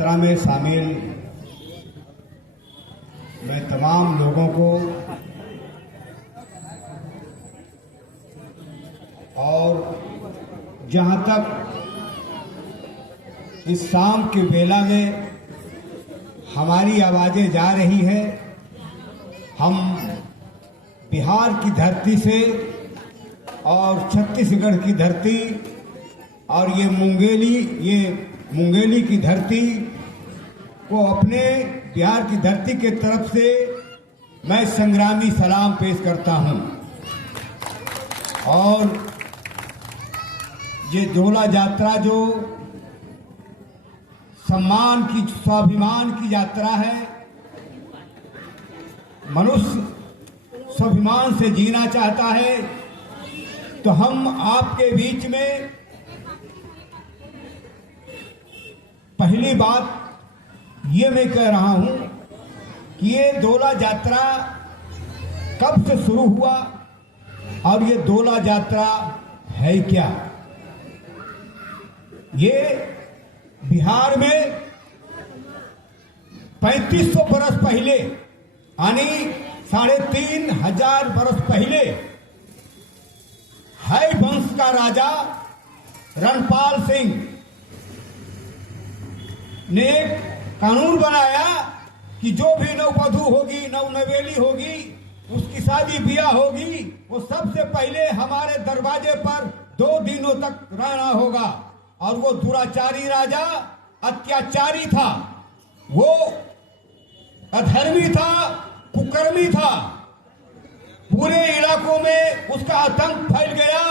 यात्रा में शामिल मैं तमाम लोगों को और जहाँ तक इस शाम के बेला में हमारी आवाज़ें जा रही है, हम बिहार की धरती से और छत्तीसगढ़ की धरती और ये मुंगेली की धरती को अपने बिहार की धरती के तरफ से मैं संग्रामी सलाम पेश करता हूं। और ये डोला यात्रा जो सम्मान की, स्वाभिमान की यात्रा है, मनुष्य स्वाभिमान से जीना चाहता है, तो हम आपके बीच में पहली बात ये मैं कह रहा हूं कि ये डोला यात्रा कब से शुरू हुआ और ये डोला यात्रा है क्या। ये बिहार में 3500 बरस पहले यानी 3500 बरस पहले है वंश का राजा रणपाल सिंह ने एक कानून बनाया कि जो भी नववधू होगी, नवनवेली होगी, उसकी शादी ब्याह होगी, वो सबसे पहले हमारे दरवाजे पर 2 दिनों तक रहना होगा। और वो दुराचारी राजा अत्याचारी था, वो अधर्मी था, कुकर्मी था। पूरे इलाकों में उसका आतंक फैल गया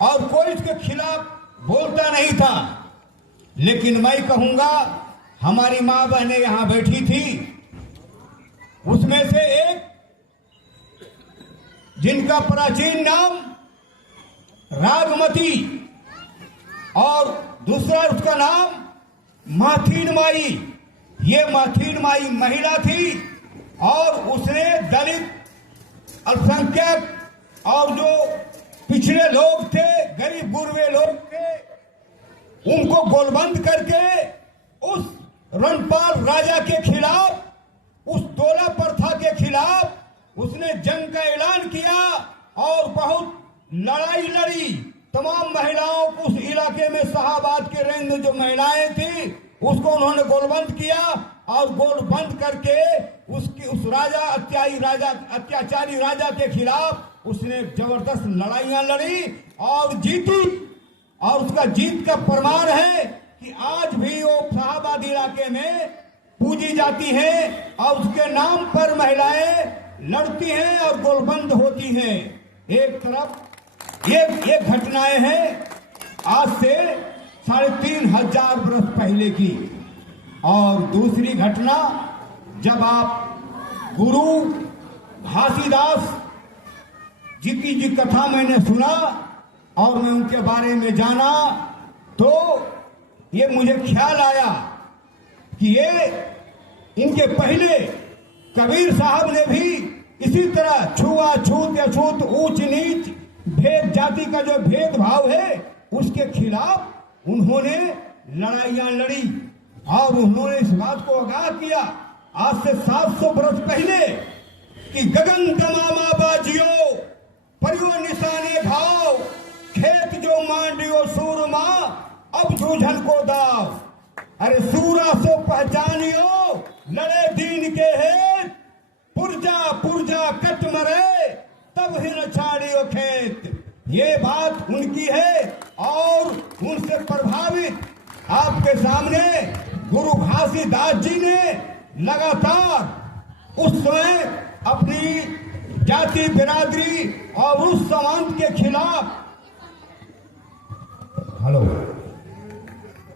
और कोई उसके खिलाफ बोलता नहीं था। लेकिन मैं कहूंगा, हमारी मां बहनें यहां बैठी थी, उसमें से एक जिनका प्राचीन नाम रागमती और दूसरा उसका नाम माथीन माई। ये माथीन माई महिला थी और उसने दलित, अल्पसंख्यक और जो पिछड़े लोग थे, गरीब गुरबे लोग थे, उनको गोलबंद करके उस रणपाल राजा के खिलाफ, उस डोला प्रथा के खिलाफ उसने जंग का ऐलान किया और बहुत लड़ाई लड़ी। तमाम महिलाओं को उस इलाके में शाहाबाद के रेंज में जो महिलाएं थी उसको उन्होंने गोलबंद किया और गोलबंद करके उस अत्याचारी राजा के खिलाफ उसने जबरदस्त लड़ाइयां लड़ी और जीती। और उसका जीत का प्रमाण है कि आज भी वो शाहाबाद इलाके में पूजी जाती है और उसके नाम पर महिलाएं लड़ती हैं और गोलबंद होती हैं। एक तरफ ये घटनाएं हैं आज से 3500 वर्ष पहले की, और दूसरी घटना जब आप गुरु घासीदास जी की कथा मैंने सुना और मैं उनके बारे में जाना, तो ये मुझे ख्याल आया कि ये इनके पहले कबीर साहब ने भी इसी तरह छुआछूत, अछूत, ऊंच नीच, भेद जाति का जो भेदभाव है उसके खिलाफ उन्होंने लड़ाइयां लड़ी और उन्होंने इस बात को आगाह किया आज से 700 वर्ष पहले कि गगन तमामा बाजियो परियो निशाने भाव, खेत जो मांडियो सूरमा अब जूझन को दाव। अरे सूरा सो पहचानियो लड़े दीन के हेत, पुरजा पुरजा कट मरे तब ही न छाड़ियो खेत। ये बात उनकी है और उनसे प्रभावित आपके सामने गुरु घासीदास जी ने लगातार उस समय अपनी जाति बिरादरी और उस सामंत के खिलाफ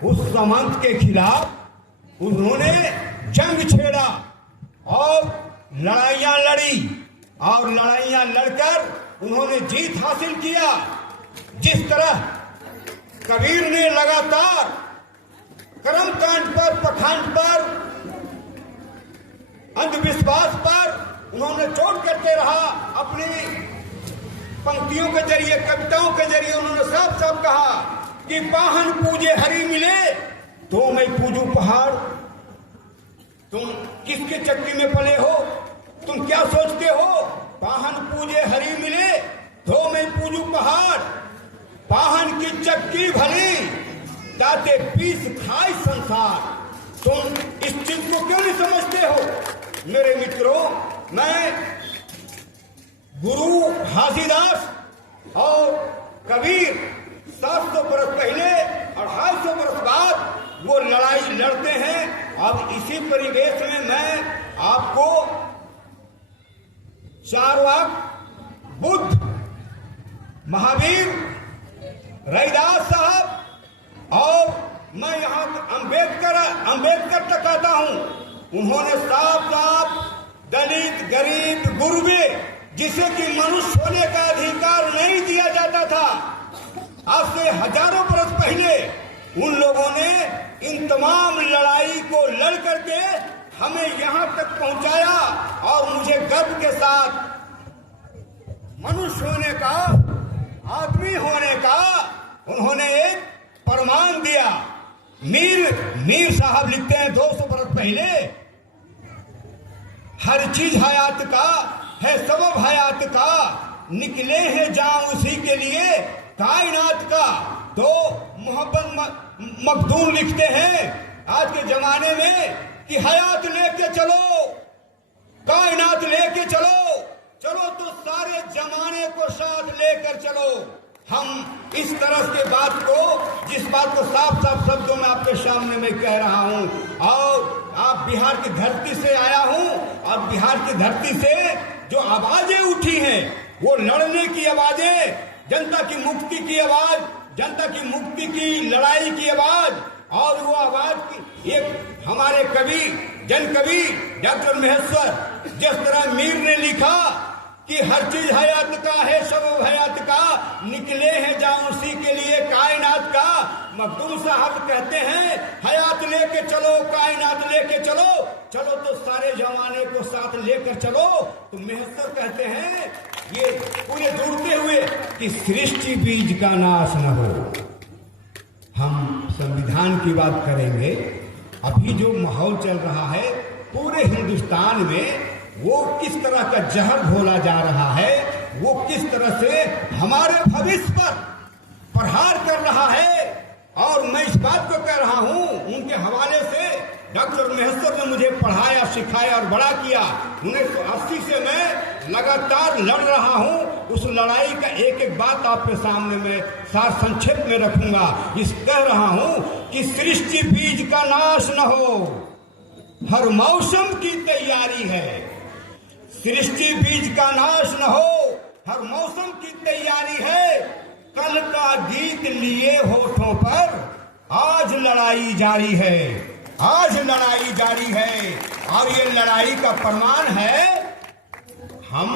उस सामंत के खिलाफ उन्होंने जंग छेड़ा और लड़ाइयां लड़ी और लड़ाइयां लड़कर उन्होंने जीत हासिल किया। जिस तरह कबीर ने लगातार कर्मकांड पर, पखंड पर, अंधविश्वास पर उन्होंने चोट करते रहा। अपनी पंक्तियों के जरिए, कविताओं के जरिए उन्होंने साफ साफ कहा कि वाहन पूजे हरि मिले तो मैं पूजू पहाड़। तुम किसके चक्की में पले हो? तुम क्या सोचते हो? पाहन पूजे हरि मिले, तो मैं पूजू पहाड़। पाहन की चक्की भली, ताते पीस खाए संसार। तुम इस चीज को क्यों नहीं समझते हो? मेरे मित्रों, मैं गुरु हाजीदास और कबीर 700 बरस पहले 250 बरस बाद वो लड़ाई लड़ते हैं। अब इसी परिवेश में मैं आपको चारवाक, बुद्ध, महावीर, रैदास साहब और मैं यहाँ अंबेडकर तक आता हूँ। उन्होंने साफ साफ दलित, गरीब, गुरबे, जिसे कि मनुष्य होने का अधिकार नहीं दिया जाता था, आज से हजारों बरस पहले उन लोगों ने इन तमाम लड़ाई को लड़ करके हमें यहाँ तक पहुंचाया। और मुझे गर्व के साथ मनुष्य होने का, आदमी होने का उन्होंने एक प्रमाण दिया। मीर साहब लिखते हैं 200 बरस पहले, हर चीज हयात का है सबब हयात का, निकले हैं जाम उसी के लिए कायनात का। तो मोहब्बत मखदूम लिखते हैं आज के जमाने में कि हयात लेके चलो, कायनात लेके चलो, चलो तो सारे जमाने को साथ लेकर चलो। हम इस तरह के बात को, जिस बात को साफ साफ शब्दों में आपके सामने मैं कह रहा हूं। और आप बिहार की धरती से आया हूं, और बिहार की धरती से जो आवाजें उठी हैं वो लड़ने की आवाजें, जनता की मुक्ति की आवाज, जनता की मुक्ति की लड़ाई की आवाज। और वो आवाज की एक हमारे कवि, जन कवि डॉक्टर महेश्वर, जिस तरह मीर ने लिखा कि हर चीज हयात का है सब हयात का, निकले हैं जाम उसी के लिए कायनात का। मखदूम साहब कहते हैं हयात लेके चलो, कायनात लेके चलो, चलो तो सारे जमाने को साथ लेकर चलो। तो महेश्वर कहते हैं ये पूरे जुड़ते हुए कि सृष्टि बीज का नाश न हो। हम संविधान की बात करेंगे। अभी जो माहौल चल रहा है पूरे हिंदुस्तान में, वो किस तरह का जहर घोला जा रहा है, वो किस तरह से हमारे भविष्य पर प्रहार कर रहा है। और मैं इस बात को कह रहा हूं, उनके हवाले से डॉक्टर महेश्वर ने मुझे पढ़ाया, सिखाया और बड़ा किया। 1980 से मैं लगातार लड़ रहा हूं। उस लड़ाई का एक एक बात आपके सामने मैं सार संक्षेप में रखूंगा। इस कह रहा हूं कि सृष्टि बीज का नाश न हो, हर मौसम की तैयारी है। सृष्टि बीज का नाश न हो, हर मौसम की तैयारी है। कल का गीत लिए होठों पर, आज लड़ाई जारी है, आज लड़ाई जारी है। और ये लड़ाई का प्रमाण है, हम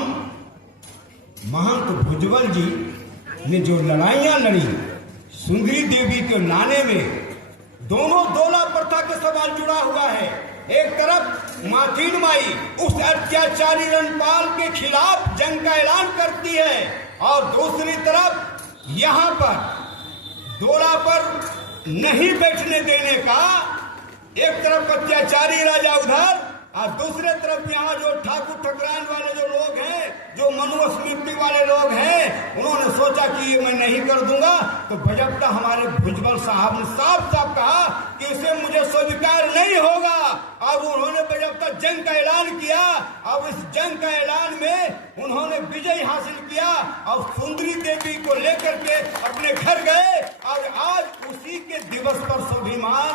महंत भुजबल जी ने जो लड़ाइयां लड़ी सुंदरी देवी के लाने में, दोनों दोला प्रथा के सवाल जुड़ा हुआ है। एक तरफ माथीन माई उस अत्याचारी रणपाल के खिलाफ जंग का ऐलान करती है, और दूसरी तरफ यहाँ पर दोला पर नहीं बैठने देने का, एक तरफ अत्याचारी राजा उधर और दूसरे तरफ यहाँ जो ठाकुर ठकरान वाले जो लोग हैं, जो मनुस्मृति वाले लोग हैं, उन्होंने सोचा कि ये मैं नहीं कर दूंगा। तो बजप्ता हमारे भुजबल साहब ने साफ साफ कहा कि इसे मुझे स्वीकार नहीं होगा। और उन्होंने बजप्ता जंग का ऐलान किया, और इस जंग का ऐलान में उन्होंने विजय हासिल किया और सुंदरी देवी को लेकर के अपने घर गए। और आज उसी के दिवस पर स्वाभिमान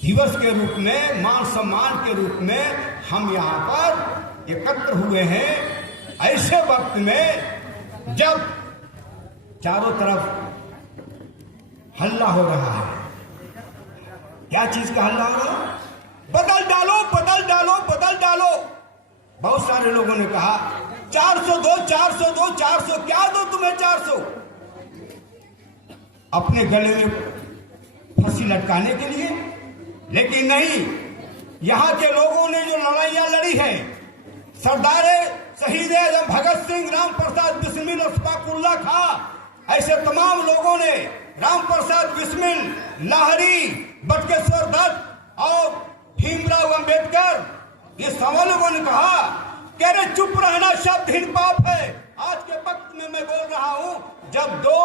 दिवस के रूप में, मान सम्मान के रूप में हम यहाँ पर एकत्र हुए हैं। ऐसे वक्त में जब चारों तरफ हल्ला हो रहा है, क्या चीज का हल्ला हो रहा है? बदल डालो, बदल डालो, बदल डालो। बहुत सारे लोगों ने कहा 400 दो, 400 दो, 400 क्या दो तुम्हें 400? अपने गले में फांसी लटकाने के लिए? लेकिन नहीं, यहाँ के लोगों ने जो लड़ाइयाँ लड़ी है, सरदार शहीद आजम भगत सिंह, राम प्रसाद बिस्मिल, अशफाकुल्ला खां, ऐसे तमाम लोगों ने, राम प्रसाद बिस्मिल, लाहरी, बटुकेश्वर दत्त और भीमराव अंबेडकर, ये सवा लोगों ने कहा कि अरे चुप रहना शब्दहीन पाप है। आज के वक्त में मैं बोल रहा हूं, जब 2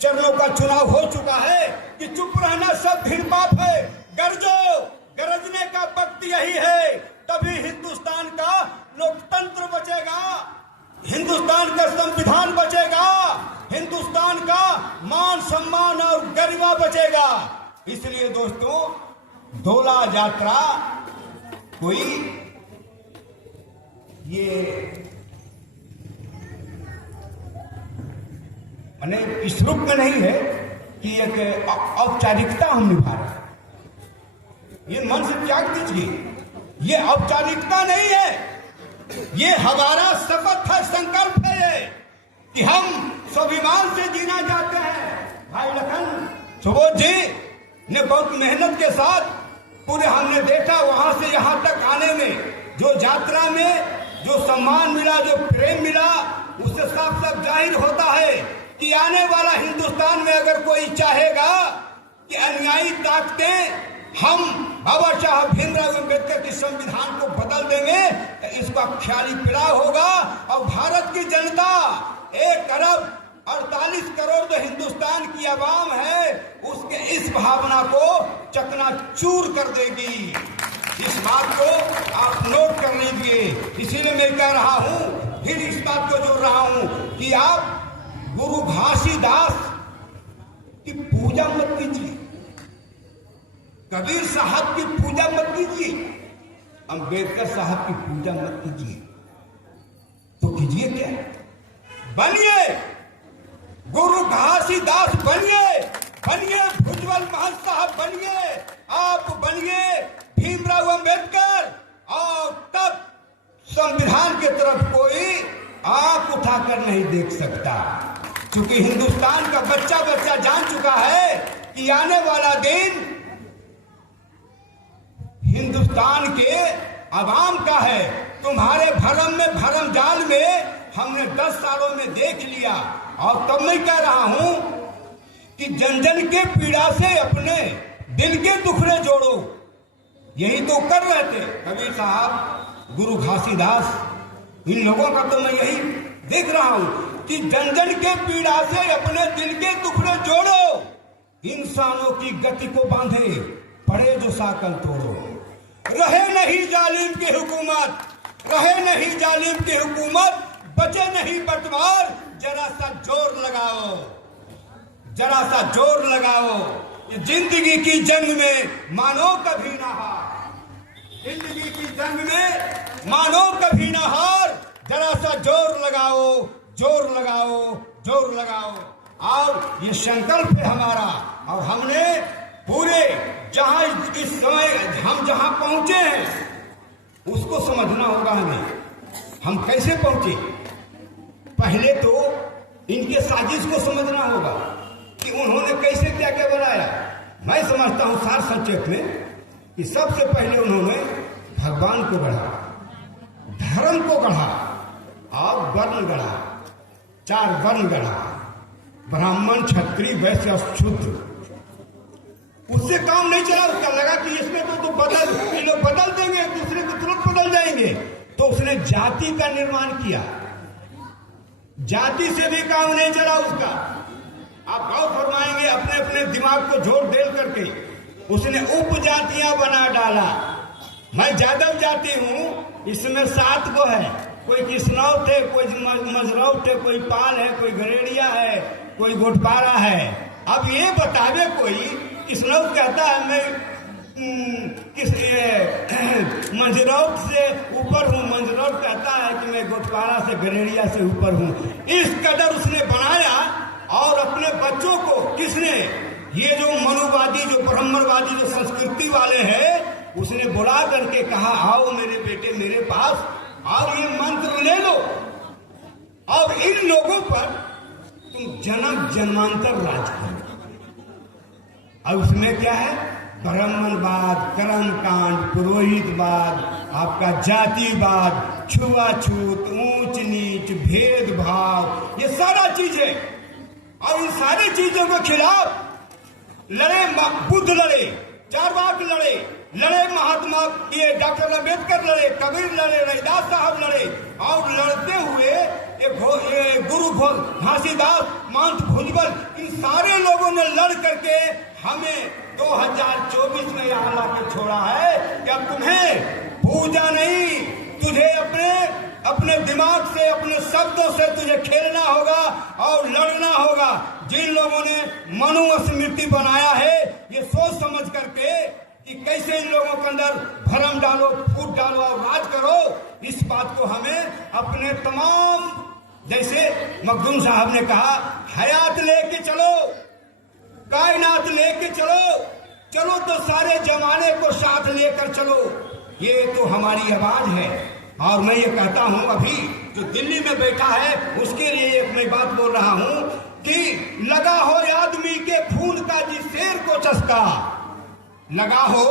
चरणों का चुनाव हो चुका है, कि चुप रहना शब्दहीन पाप है। गरजो, गरजने का वक्त यही है, तभी हिंदुस्तान का लोकतंत्र बचेगा, हिंदुस्तान का संविधान बचेगा, हिंदुस्तान का मान सम्मान और गरिमा बचेगा। इसलिए दोस्तों, डोला यात्रा कोई ये माने इस रूप में नहीं है कि एक औपचारिकता हम निभा रहे हैं। ये मन से त्याग दीजिए, ये औपचारिकता नहीं है, ये हमारा शपथ है, संकल्प है ये, कि हम स्वाभिमान से जीना चाहते हैं। भाई लखन सुबोध जी ने बहुत मेहनत के साथ पूरे हमने देखा, वहां से यहां तक आने में जो यात्रा में जो सम्मान मिला, जो प्रेम मिला, उससे साफ साफ जाहिर होता है कि आने वाला हिंदुस्तान में अगर कोई चाहेगा कि अनुयायी ताकतें हम बाबा साहब भीमराव अंबेडकर के संविधान को बदल देंगे, इसका ख्याली पिराव होगा। और भारत की जनता 1 अरब 48 करोड़ जो हिंदुस्तान की आवाम है, उसके इस भावना को चकनाचूर कर देगी। इस बात को आप नोट कर लीजिए। इसीलिए मैं कह रहा हूं, फिर इस बात को जोड़ रहा हूं कि आप गुरु घासीदास की पूजा मत कीजिए, कबीर साहब की पूजा मत कीजिए, अंबेडकर साहब की पूजा मत कीजिए। तो कीजिए क्या? बनिए गुरु घासीदास, बनिए भुजबल महंत साहब, बनिए आप, बनिए भीमराव अंबेडकर, और तब संविधान की तरफ कोई आंख उठाकर नहीं देख सकता। क्योंकि हिंदुस्तान का बच्चा बच्चा जान चुका है कि आने वाला दिन हिंदुस्तान के अवाम का है। तुम्हारे भरम में, भरम जाल में हमने 10 सालों में देख लिया। और तब मैं कह रहा हूं कि जन जन के पीड़ा से अपने दिल के दुखड़े जोड़ो। यही तो कर रहे थे कबीर साहब, गुरु घासीदास, इन लोगों का तो मैं यही देख रहा हूं कि जन जन के पीड़ा से अपने दिल के टुकड़े जोड़ो, इंसानों की गति को बांधे, पड़े जो साकल तोड़ो। रहे नहीं जालिम की हुकूमत, रहे नहीं जालिम की हुकूमत, बचे नहीं बटवार, जरा सा जोर लगाओ, जरा सा जोर लगाओ। जिंदगी की जंग में मानो कभी ना हार, जिंदगी की जंग में मानो कभी ना हार, जरा सा जोर लगाओ, जोर लगाओ, जोर लगाओ। और ये संकल्प है हमारा। और हमने पूरे जहां इस समय हम जहां पहुंचे हैं उसको समझना होगा हमें। हम कैसे पहुंचे? पहले तो इनके साजिश को समझना होगा कि उन्होंने कैसे क्या क्या बनाया। मैं समझता हूं सार संक्षेप में कि सबसे पहले उन्होंने भगवान को गढ़ा, धर्म को गढ़ा और वर्ण गढ़ा, 4 वर्ण गढ़ा, ब्राह्मण, क्षत्रिय, वैश्य, शूद्र। उससे काम नहीं चला। उसका लगा कि इसमें तो बदल, ये लोग बदल देंगे, दूसरे को तुरंत बदल जाएंगे। तो उसने जाति का निर्माण किया। जाति से भी काम नहीं चला उसका। आप गौर फरमाएंगे, अपने अपने दिमाग को जोर देल करके उसने उपजातियां बना डाला। मैं यादव जाति हूं, इसमें 7 को है। कोई किसनौर थे, कोई मजरौर थे, कोई पाल है, कोई घरेड़िया है, कोई गोटपारा है। अब ये बतावे कोई किसनौर कहता है मैं मंजरौर से ऊपर हूँ, मंजरौर कहता है कि मैं गोटपारा से, घरेड़िया से ऊपर हूँ। इस कदर उसने बनाया। और अपने बच्चों को किसने, ये जो मनुवादी, जो ब्राह्मणवादी, जो संस्कृति वाले हैं, उसने बुला करके कहा, आओ मेरे बेटे मेरे पास, और ये मंत्र ले लो और इन लोगों पर तुम जन्म जन्मांतर राज करो। और उसमें क्या है? ब्राह्मणवाद, कर्मकांड, पुरोहितवाद, आपका जातिवाद, छुआछूत, ऊंच नीच, भेदभाव, ये सारा चीजें। और इन सारी चीजों के खिलाफ लड़े, बुद्ध लड़े, चारवाक लड़े, महात्मा ये डॉक्टर अम्बेडकर लड़े, कबीर लड़े, रैदास साहब लड़े, और लड़ते हुए गुरु घासीदास, महंत भुजबल, इन सारे लोगों ने लड़ करके हमें 2024 में यहाँ लाके छोड़ा है। क्या तुम्हें पूजा नहीं, तुझे अपने दिमाग से, अपने शब्दों से तुझे खेलना होगा और लड़ना होगा। जिन लोगों ने मनुस्मृति बनाया है, ये सोच समझ करके कि कैसे इन लोगों के अंदर भरम डालो, फूट डालो और राज करो, इस बात को हमें अपने तमाम, जैसे मखदूम साहब ने कहा, हयात लेके चलो, कायनात लेके चलो तो सारे जमाने को साथ लेकर चलो। ये तो हमारी आवाज है। और मैं ये कहता हूं, अभी जो दिल्ली में बैठा है उसके लिए एक मैं बात बोल रहा हूं कि लगा हो आदमी के खून का जिस शेर को चस्का, लगा हो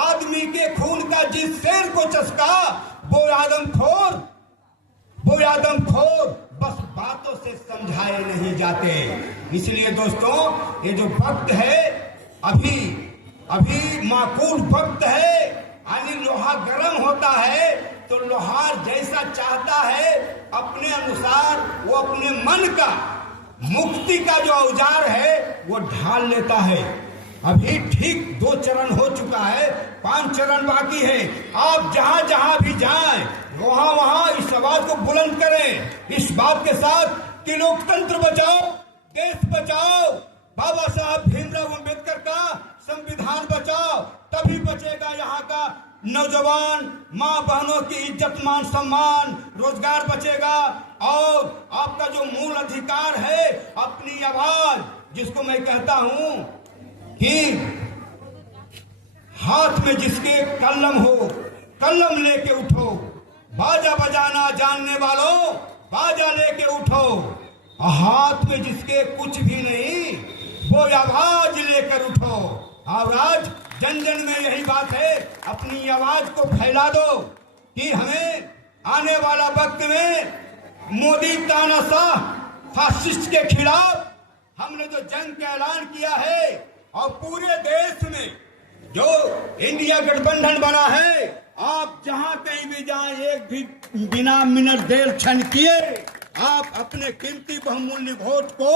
आदमी के खून का जिस शेर को चस्का, वो आदमखोर बस बातों से समझाए नहीं जाते। इसलिए दोस्तों, ये जो वक्त है अभी माकूल वक्त है, यानी लोहा गर्म होता है तो लोहार जैसा चाहता है अपने अनुसार वो अपने मन का मुक्ति का जो औजार है वो ढाल लेता है। अभी ठीक 2 चरण हो चुका है, 5 चरण बाकी है। आप जहां जहां भी जाएं, वहां इस आवाज को बुलंद करें, इस बात के साथ कि लोकतंत्र बचाओ, देश बचाओ, बाबा साहब भीमराव अम्बेडकर का संविधान बचाओ, तभी बचेगा यहाँ का नौजवान, माँ बहनों की इज्जत मान सम्मान, रोजगार बचेगा, और आपका जो मूल अधिकार है अपनी आवाज, जिसको मैं कहता हूं कि हाथ में जिसके कलम हो, कलम लेके उठो, बाजा बजाना जानने वालों बाजा लेके उठो, हाथ में जिसके कुछ भी नहीं वो आवाज लेकर उठो। और आज जन जन में यही बात है, अपनी आवाज को फैला दो कि हमें आने वाला वक्त में मोदी तानाशाह फासिस्ट के खिलाफ हमने जो जंग का ऐलान किया है, और पूरे देश में जो इंडिया गठबंधन बना है, आप जहां कहीं भी जाएं, एक भी बिना मिनट देर क्षण किए आप अपने कीमती बहुमूल्य वोट को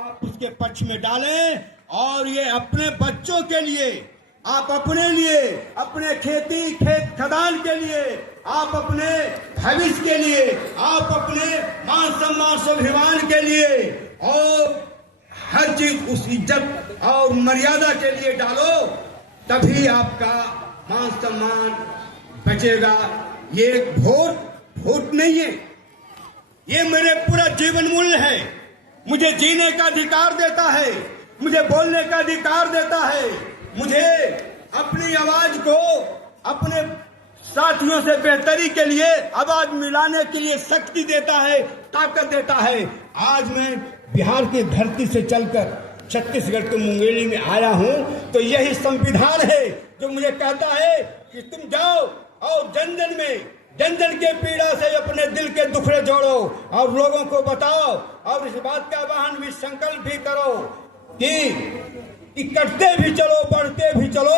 आप उसके पक्ष में डालें, और ये अपने बच्चों के लिए, आप अपने लिए, अपने खेत खदान के लिए, आप अपने भविष्य के लिए, आप अपने मान सम्मान स्वाभिमान के लिए, और हर चीज उस इज्जत और मर्यादा के लिए डालो, तभी आपका मान सम्मान बचेगा। ये वोट नहीं है, ये मेरे पूरा जीवन मूल्य है। मुझे जीने का अधिकार देता है, मुझे बोलने का अधिकार देता है, मुझे अपनी आवाज को अपने साथियों से बेहतरी के लिए आवाज मिलाने के लिए शक्ति देता है, ताकत देता है। आज मैं बिहार की धरती से चलकर छत्तीसगढ़ के मुंगेली में आया हूं, तो यही संविधान है जो मुझे कहता है कि तुम जाओ और जन जन के पीड़ा से अपने दिल के दुखड़े जोड़ो और लोगों को बताओ, और इस बात का वाहन भी संकल्प भी करो कि कटते भी चलो, बढ़ते भी चलो,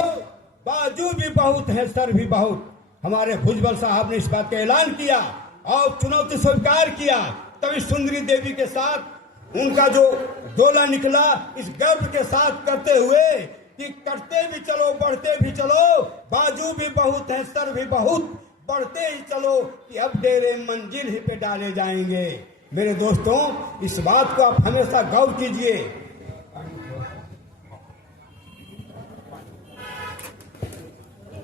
बाजू भी बहुत है, सर भी बहुत। हमारे भुजबल साहब ने इस बात का ऐलान किया और चुनौती स्वीकार किया, तभी सुंदरी देवी के साथ उनका जो डोला निकला, इस गर्व के साथ करते हुए कि करते भी चलो, बढ़ते भी चलो, बाजू भी बहुत है, सर भी बहुत, बढ़ते ही चलो कि अब डेरे मंजिल ही पे डाले जाएंगे। मेरे दोस्तों, इस बात को आप हमेशा गौर कीजिए।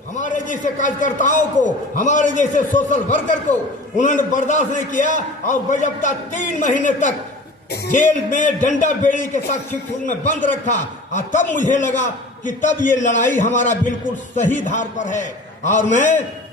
हमारे जैसे कार्यकर्ताओं को, हमारे जैसे सोशल वर्कर को उन्होंने बर्दाश्त नहीं किया और बजप्ता 3 महीने तक जेल में डंडा बेड़ी के साथ शिक्षण में बंद रखा। और तब मुझे लगा कि तब ये लड़ाई हमारा बिल्कुल सही धार पर है। और मैं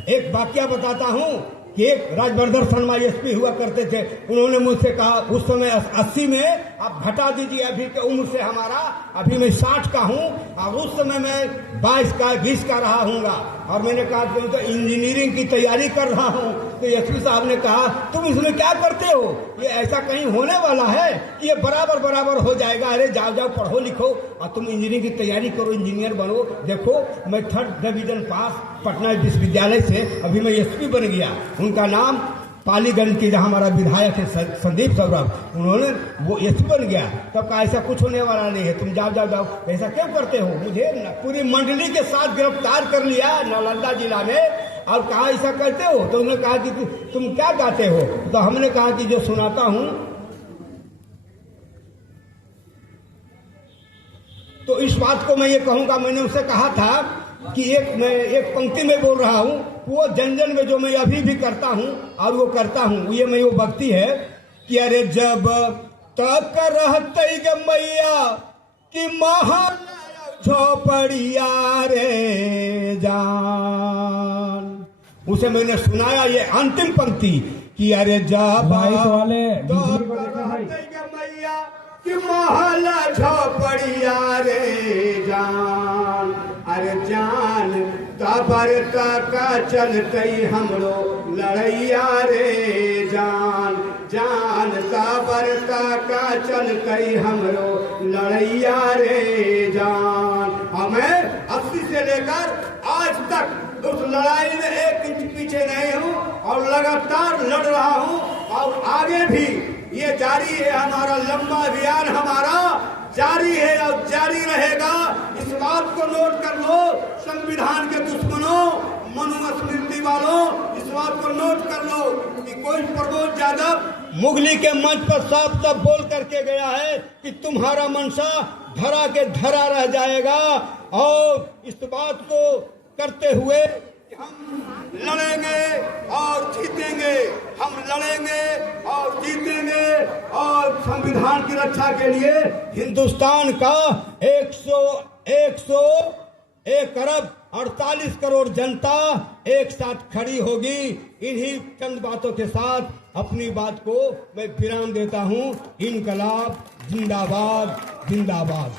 एक वाकया बताता हूं कि एक राजवर्धन शर्मा एसपी हुआ करते थे, उन्होंने मुझसे कहा, उस समय 80 में आप घटा दीजिए अभी के उम्र से हमारा। अभी मैं 60 का हूँ और उस समय मैं 22 का 20 का रहा हूँगा। और मैंने कहा कि मैं तो इंजीनियरिंग की तैयारी कर रहा हूँ। तो एसपी साहब ने कहा तुम इसमें क्या करते हो, ये ऐसा कहीं होने वाला है कि ये बराबर बराबर हो जाएगा। अरे जाओ जाओ पढ़ो लिखो और तुम इंजीनियरिंग की तैयारी करो, इंजीनियर बनो। देखो मैं 3rd डिवीजन पास पटना विश्वविद्यालय से अभी मैं एसपी बन गया। उनका नाम पालीगंज के जहाँ हमारा विधायक है संदीप सौरभ, उन्होंने वो एसपी बन गया। तब कहा ऐसा कुछ होने वाला नहीं है, तुम जाओ जाओ जाओ। ऐसा क्यों करते हो? मुझे पूरी मंडली के साथ गिरफ्तार कर लिया नालंदा जिला में और कहा ऐसा करते हो। तो उन्होंने कहा कि तुम क्या गाते हो? तो हमने कहा कि जो सुनाता हूँ। तो इस बात को मैं ये कहूँगा, मैंने उससे कहा था कि मैं एक पंक्ति में बोल रहा हूँ, वो जन जन में जो मैं अभी भी करता हूँ और वो करता हूँ, ये मैं वो भक्ति है कि अरे जब तक रहते ग मैया कि महल झोपड़िया रे जान। उसे मैंने सुनाया ये अंतिम पंक्ति कि अरे जब मैया कि महल झोपड़िया रे जान। अरे जान तबर तक चलते हमरो लड़ैया रे जान। जान तबर तक चलते हमरो लड़ैया रे जान। हमें 80 से लेकर आज तक उस लड़ाई में 1 इंच पीछे नहीं हूँ और लगातार लड़ रहा हूँ और आगे भी ये जारी है। हमारा लंबा अभियान हमारा जारी है और जारी रहेगा। इस बात को नोट कर लो संविधान के दुश्मनों, मनुस्मृति वालों, इस बात को नोट कर लो कि कोई प्रमोद यादव मुगली के मंच पर साफ साफ बोल करके गया है कि तुम्हारा मनसा धरा के धरा रह जाएगा। और इस बात को करते हुए हम लड़ेंगे और जीतेंगे, हम लड़ेंगे और जीतेंगे। और संविधान की रक्षा के लिए हिंदुस्तान का 101 अरब 48 करोड़ जनता एक साथ खड़ी होगी। इन्हीं चंद बातों के साथ अपनी बात को मैं विराम देता हूँ। इनकलाब जिंदाबाद जिंदाबाद।